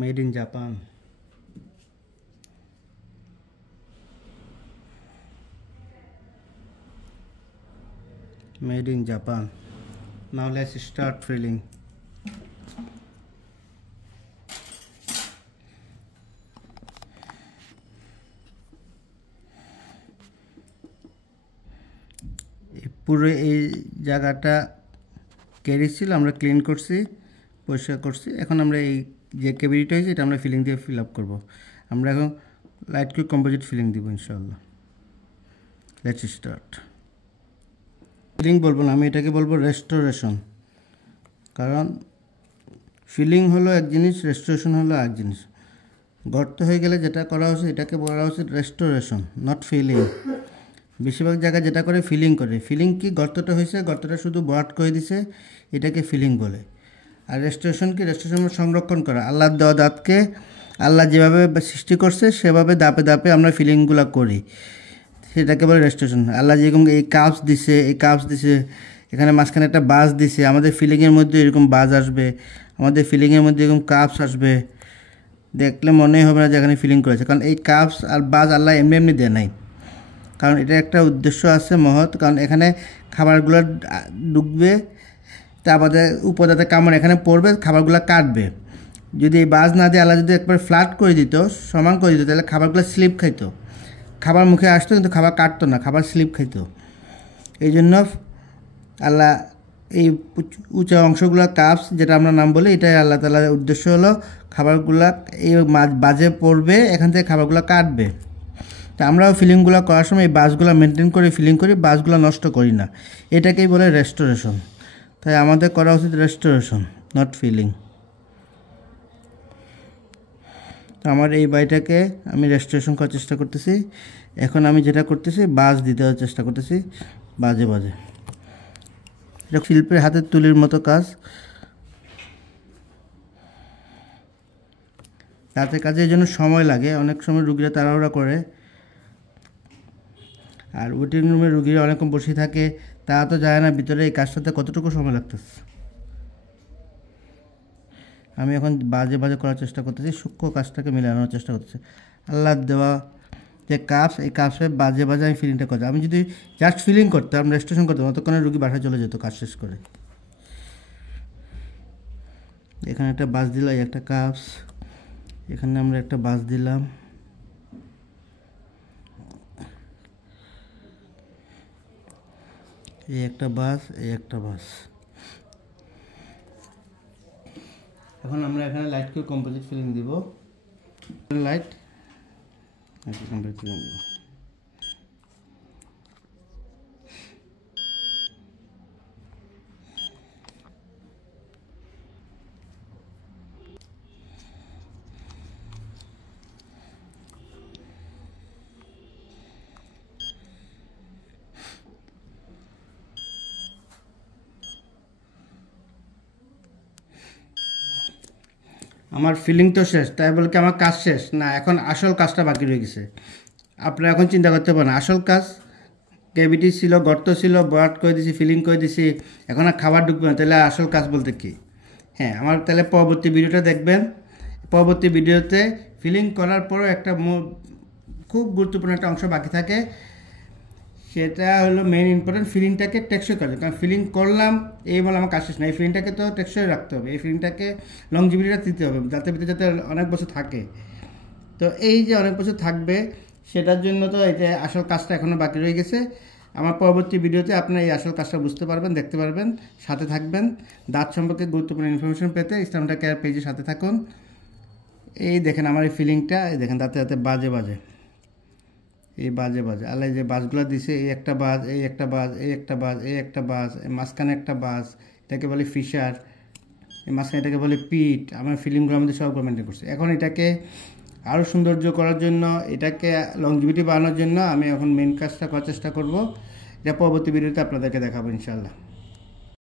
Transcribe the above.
Made in Japan. Made in Japan. Now let's start filling. পুরো এই জায়গাটা carry ছিল, আমরা ক্লিন করছি, পরিষ্কার করছি। এখন আমরা এই যে ক্যাভিটিটা হয়েছে এটা আমরা ফিলিং দিয়ে ফিল আপ করবো। আমরা এখন লাইট কিউব কম্পোজিট ফিলিং দিব ইনশাআল্লাহ। Let's start. ফিলিং বলবো না, আমি এটাকে বলবো রেস্টোরেশন। কারণ ফিলিং হলো এক জিনিস, রেস্টোরেশন হলো এক জিনিস। গর্ত হয়ে গেলে যেটা করা হচ্ছে এটাকে বলা হচ্ছে রেস্টোরেশন, নট ফিলিং। বেশিরভাগ জায়গায় যেটা করে ফিলিং করে। ফিলিং কি, গর্তটা হয়েছে, গর্তটা শুধু ভরাট করে দিছে, এটাকে ফিলিং বলে। আর রেস্টোরেশন কি, রেস্টোরেশন সংরক্ষণ করা। আল্লাহর দেওয়া দাঁতকে আল্লাহ যেভাবে সৃষ্টি করছে সেভাবে দাপে দাপে আমরা ফিলিংগুলো করি, সেটাকে বলে রেস্টোরেশন। আল্লাহ যেরকম এই কাপস দিছে, এই কাপস দিছে, এখানে মাঝখানে একটা বাজ দিছে, আমাদের ফিলিংয়ের মধ্যে এরকম বাজ আসবে, আমাদের ফিলিংয়ের মধ্যে এরকম কাপস আসবে। দেখলে মনেই হবে না যে এখানে ফিলিং করেছে, কারণ এই কাপস আর বাজ আল্লাহ এমনি এমনি দেয় নাই। কারণ এটা একটা উদ্দেশ্য আছে মহৎ। কারণ এখানে খাবারগুলো ঢুকবে, তা আমাদের উপদাতে কামড় এখানে পড়বে, খাবারগুলো কাটবে। যদি এই বাজ না দিয়ে আল্লাহ যদি একবার ফ্ল্যাট করে দিত, সমান করে দিত, তাহলে খাবারগুলো স্লিপ খাইতো। খাবার মুখে আসতো কিন্তু খাবার কাটতো না, খাবার স্লিপ খাইতো। এই জন্য আল্লাহ এই উঁচা অংশগুলো কাপস, যেটা আমরা নাম বলি, এটাই আল্লাহ তাআলার উদ্দেশ্য হলো খাবারগুলা এই বাজে পড়বে, এখান থেকে খাবারগুলো কাটবে। তা আমরাও ফিলিংগুলো করার সময় এই বাসগুলো মেনটেন করে ফিলিং করি, বাসগুলো নষ্ট করি না। এটাকেই বলে রেস্টোরেশন। তাই আমাদের করা উচিত রেস্টোরেশন, নট ফিলিং। তো আমার এই বাড়িটাকে আমি রেস্টোরেশন করার চেষ্টা করতেছি। এখন আমি যেটা করতেছি, বাস দিতে চেষ্টা করতেছি বাজে বাজে। এটা শিল্পের হাতের তুলির মতো কাজ। তাতে কাজের জন্য সময় লাগে, অনেক সময় রুগীরা তাড়াহুড়া করে। আর ওয়েটিং রুমে রুগীরা অনেকক্ষণ বসে থাকে, তা তো যায় না ভিতরে এই কাজটাতে কতটুকু সময় লাগতেছে। আমি এখন বাজে বাজে করার চেষ্টা করতেছি, সূক্ষ্ম কাজটাকে মিলানোর চেষ্টা করতেছি। আল্লাহর দেওয়া যে কাপস, এই কাপসে বাজে বাজে আমি ফিলিংটা করছি। আমি যদি জাস্ট ফিলিং করতাম, রেজিস্ট্রেশন করতাম, ততক্ষণে রুগী বাসায় চলে যেত কাজ শেষ করে। এখানে একটা বাস দিলাম, একটা কাপস, এখানে আমরা একটা বাস দিলাম, এই একটা বাস, এই একটা বাস। এখন আমরা এখানে লাইট কিউব কম্পোজিট ফিলিং দিব। লাইট কম্পোজিট ফিলিং দিব। আমার ফিলিং তো শেষ, তাই বলে কি আমার কাজ শেষ না? এখন আসল কাজটা বাকি রয়ে গেছে। আপনারা এখন চিন্তা করতে পারেন, আসল কাজ ক্যাভিটি ছিল, গর্ত ছিল, ভরাট করে দিছি, ফিলিং করে দিছি, এখন আর খাবার ঢুকবে না। তাহলে আসল কাজ বলতে কি? হ্যাঁ, আমার তাহলে পরবর্তী ভিডিওটা দেখবেন। পরবর্তী ভিডিওতে ফিলিং করার পরও একটা খুব গুরুত্বপূর্ণ একটা অংশ বাকি থাকে, সেটা হলো মেইন ইম্পর্টেন্ট, ফিলিংটাকে টেকসই করা। কারণ ফিলিং করলাম এই বলে আমার কাজ শেষ না, এই ফিলিংটাকে তো টেকসই রাখতে হবে, এই ফিলিংটাকে লংজিভিটিটা দিতে হবে, যাতে ভিতরে যাতে অনেক বছর থাকে। তো এই যে অনেক বছর থাকবে, সেটার জন্য তো এটা আসল কাজটা এখনও বাকি রয়ে গেছে। আমার পরবর্তী ভিডিওতে আপনারা এই আসল কাজটা বুঝতে পারবেন, দেখতে পারবেন, সাথে থাকবেন। দাঁত সম্পর্কে গুরুত্বপূর্ণ ইনফরমেশন পেতে ইসলামটা কেয়ার পেজের সাথে থাকুন। এই দেখেন আমার এই ফিলিংটা, এই দেখেন দাঁতে দাঁতে বাজে বাজে, এই বাজে বাজে আল্লাহ যে বাসগুলো দিছে, এই একটা বাস, এই একটা বাস, এই একটা বাস, এই একটা বাস, মাঝখানে একটা বাস, এটাকে বলে ফিশার, এই মাঝখানে এটাকে বলে পিট। আমার ফিলিংগুলোর মধ্যে সবগুলো মেনটেন করছে। এখন এটাকে আরও সৌন্দর্য করার জন্য, এটাকে লংজিভিটি বাড়ানোর জন্য আমি এখন মেন কাজটা করার চেষ্টা করব। এটা পরবর্তী ভিডিওতে আপনাদেরকে দেখাবো ইনশাআল্লাহ।